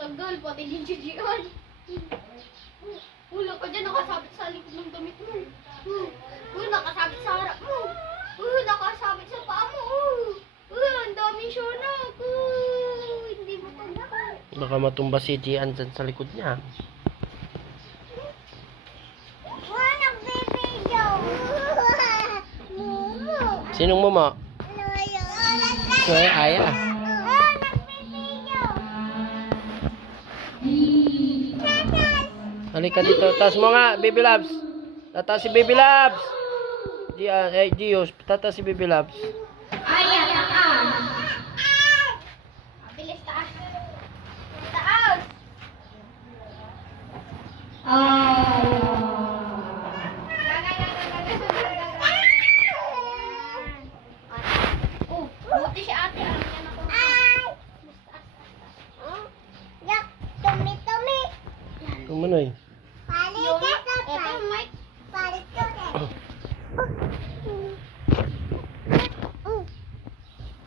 tatagal, pati din si Gian. Wala ka dyan, nakasabit sa likod ng damit mo. Nakasabit sa harap mo. Nakasabit sa paa mo. Ang daming syonak. Hindi mo tanda. Baka matumba si Gian dyan sa likod niya. Sinong mama? Aya. Halika dito. Taas mo nga, Baby Loves. Tataas si Baby Loves. Gian, Gios. Tataas si Baby Loves. Ayan, taas. Bilis taas. Taas. Buti si ate. Alam niya na kung Kumanoy. Eto, Mike.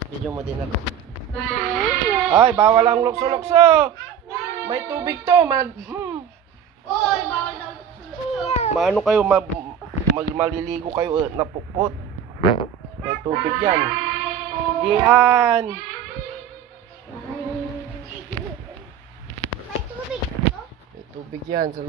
Video mo din ako. Ay, bawal ang lukso-lukso. May tubig to. Oy, bawal daw. Maano kayo, maliligo kayo na pupot. May tubig yan. Gian. May tubig yan sa